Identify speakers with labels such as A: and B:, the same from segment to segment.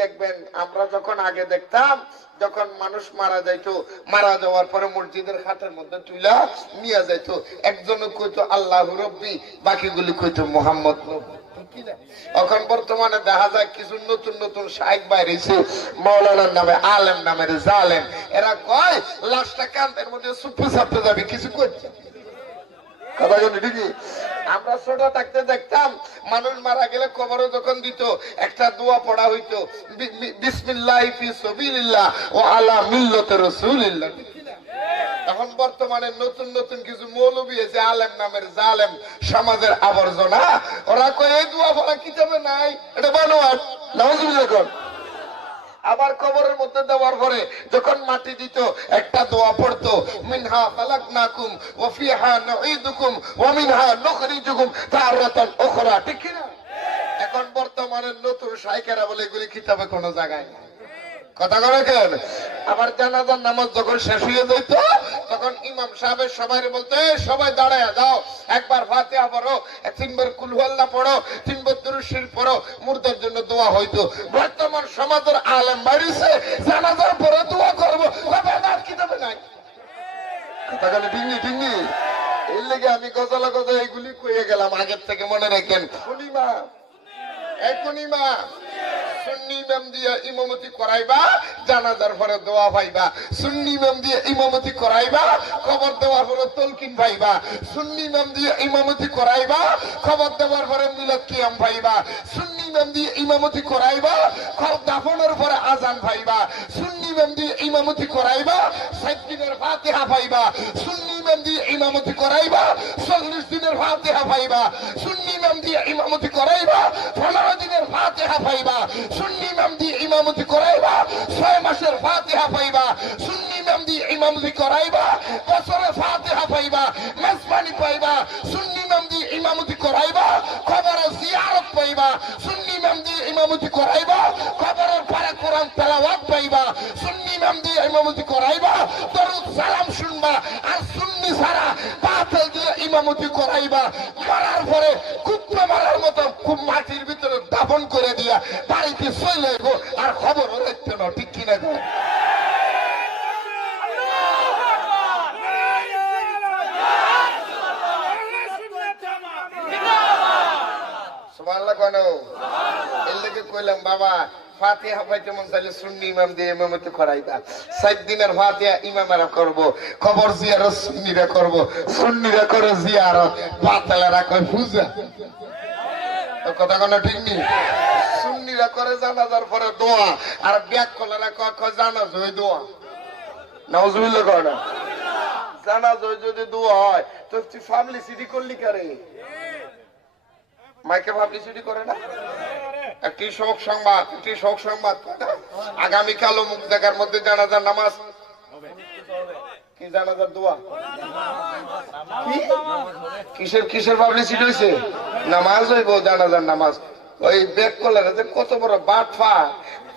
A: দেখবেন, আমরা যখন আগে দেখতাম, যখন মানুষ মারা যাইতো, মারা যাওয়ার পরে মসজিদের খাটের মধ্যে তুইলা নিয়ে যাইতো। একজন কইতো, আল্লাহ রব্বি বাকিগুলি কইতো, মোহাম্মদ? এখন বর্তমানে দেখা যায় কিছু নতুন নতুন শাইক বাইরেছে মৌলানার নামে আলেম নামের জালেম। এরা কয়, লাশটা কান্দের মধ্যে সুপে সাপতে যাবে কিছু করছে কথা ঠিকই? আমরা ছোট থাকতে দেখতাম, মানুষ মারা গেলে কবরে যখন দিত, একটা দোয়া পড়া হইতো বিসমিল্লাহ ফি সাবিলিল্লাহ ও আলা মিল্লাতে রাসূলিল্লাহ। এখন বর্তমানে নতুন নতুন কিছু মৌলবী আছে, আলেম নামের জালেম, সমাজের আবর্জনা। ওরা কয় দোয়া পড়া কিতাবে নাই? এটা নাউজুবিল্লাহ কর। আবার কবরের মধ্যে দেওয়ার পরে যখন মাটি দিত, একটা দোয়া পড়তো, মিনহা খালাকনাকুম ওয়া ফিহা নুঈদুকুম ওয়া মিনহা নুখরিজুকুম তারাতান উখরা ঠিক কি না এখন বর্তমানে নতুন শাইকেরা বলে এগুলি কিতাবে কোনো জায়গায় কথা করে কেন আবার জানাজার নামাজ যখন শেষ হয়ে যেত তখন ইমাম সাহেবের সবাই বলতো সবাই দাঁড়ায় যাও, একবার ফাতিহা পড়ো, তিনবার কুলহুয়াল্লাহ পড়ো, তিনবার দুরুশির পড়ো, মুর্দার জন্য দোয়া হইতো। বর্তমান সমাজের আলেম বাড়িছে, জানাজার পরে দোয়া করব কথা ডিঙ্গি ডিঙ্গি। এর লেগে আমি গজলা গজা এগুলি কয়ে গেলাম, আগের থেকে মনে রাখেন। খুলিমা এখনইমা সুন্নি ইমাম দিয়ে ইমামতি করাইবা, জানাজার পরে দোয়া পাইবা। সুন্নি ইমাম দিয়ে ইমামতি করাইবা, খবর দেওয়ার পরে তলকিন পাইবা। সুন্নি দিয়ে ইমামতি করাইবা, খবর দেওয়ার পরে মিলাদ কিয়াম পাইবা। সুন্নি ইমাম দিয়ে ইমামতি করাইবা দাফনের পরে আজান পাইবা। সুন্নি ইমাম দিয়ে ইমামতি করাইবা ষাট দিনের ফাতিহা পাইবা। সুন্নি ইমাম দিয়ে ইমামতি করাইবা, চল্লিশ দিনের ফাতিহা পাইবা। সুন্নি ইমাম দিয়ে ইমামতি করাইবা পাইবা, সুন্নি ইমাম দিয়ে ইমামতি করাইবা, ছয় মাসের ফাতিহা পাইবা, সুন্নি ইমাম দিয়ে ইমামতি করাইবা, বছরে ফাতিহা পাইবা, মেজবানি পাইবা, সুন্নি ইমাম দিয়ে ইমামতি করাইবা খবরে জিয়ারত পাইবা, সুন্নি ইমাম দিয়ে ইমামতি করাইবা খবরের পরে কোরআন তেলাওয়াত পাইবা, সুন্নি ইমাম দিয়ে ইমামতি করাইবা, দরুদ সালাম শুনবা, আর সুন্নি দিয়ে ইমামতি করাইবা। মারার পরে কুকুরে মারার মতো খুব মাটির ভিতরে দাফন করে দিয়া বাড়িতে চলে গো আর খবর রাখতে না ঠিক কিনা গো? সুবহানাল্লাহ। কইলাম বাবা ফাতিহা পাইতে মন চাইলে সুন্নি ইমাম দিয়ে ইমামতি করাইবা সাত দিনের ফাতিহা ইমামেরা করব খবর জিয়ারত সুন্নিরা করব, সুন্নিরা করে জিয়ারত, বাতালেরা কয় পূজা। কথা কোনো পরে দোয়া, আর ব্যাগ কলারা কয় কয় জানাজ ওই দোয়া। নাউজুবিল্লাহ কয় না? জানাজ ওই যদি দোয়া হয়, তো তুই পাবলিসিটি করলি কারে? মাইকে পাবলিসিটি করে না? একটি শোক সংবাদ একটি শোক সংবাদ? আগামীকালও মুখ দেখার মধ্যে জানাজার নামাজ। কি জানাজার দোয়া? কিসের কিসের পাবলিসিটি হয়েছে নামাজ হইব, জানাজার নামাজ। ওই কলার কত বড় বাটফা।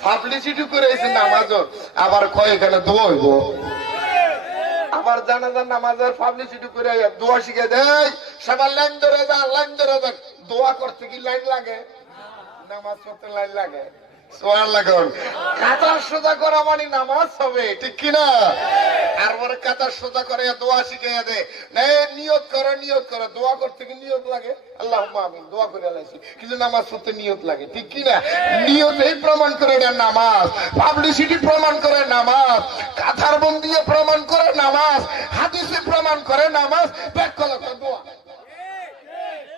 A: পাবলিসিটি করে এসে নামাজও আবার কয় এখানে দোয়া হইব? আবার জানাজার নামাজের পাবলিসিটি করে দোয়া শিখে দেয় সবার লাইন ধরে যান, লাইন ধরে দোয়া করতে কি লাইন লাগে? নামাজ পড়তে লাইন লাগে। কাতার সোজা করা মানে নামাজ ঠিক আর সোজা করে দোয়া দে। নিয়ত করে দোয়া করতে নামাজ নিয়ত লাগে, ঠিক প্রমাণ করে নামাজ। পাবলিসিটি প্রমাণ করে নামাজ। করে নামাজ। হাদিসে প্রমাণ করে নামাজ। দোয়া।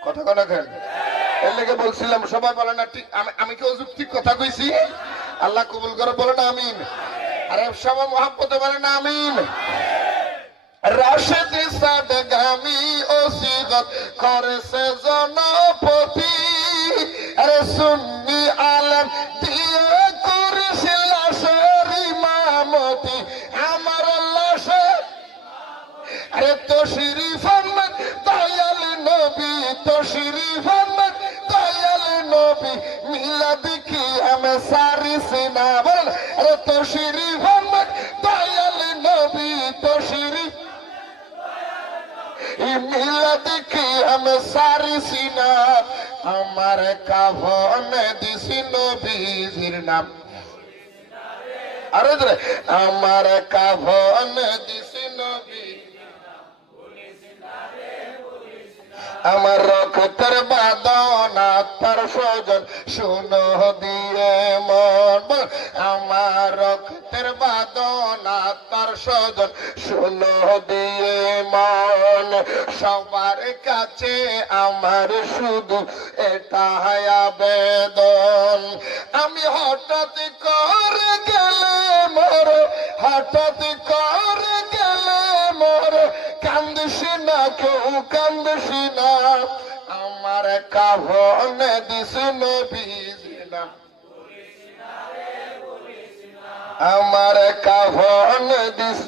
A: কথা কথা এর বলছিলাম, সবাই বলে না, ঠিক, আমি আমি কি কথা কইছি? আল্লাহ কবুল করে বলে না, আমিন। আরে, সবাই মহাব্বতে বলে না, আমিন। রাশেদ সাদগামি ও সিগত করেছে জনপতি। আরে, সুন্নি আলম দিয়ে করেছে লাশের ইমামতি। আমার লাশের আরে তো শরীফ আহমদ, দয়াল নবী তো শরীফ আহমদ। সারি সিনা বল আরে তো শরীফ আহমদ দয়াল নবী আমার কাফনে দিছি নবীজির নাম। আরে ধরে, আমার দিস নবী আমার রক্তের বাদনা, তার সজন শুনো সবার কাছে আমার শুধু এটা আবেদন। আমি হঠাৎ করে গেলে মোর, হঠাৎ করে গেলে মোর। কান্দিস না কেউ, কান্দিস না। আমার কাহন দিস নবীজিনা আমার কাহন দিস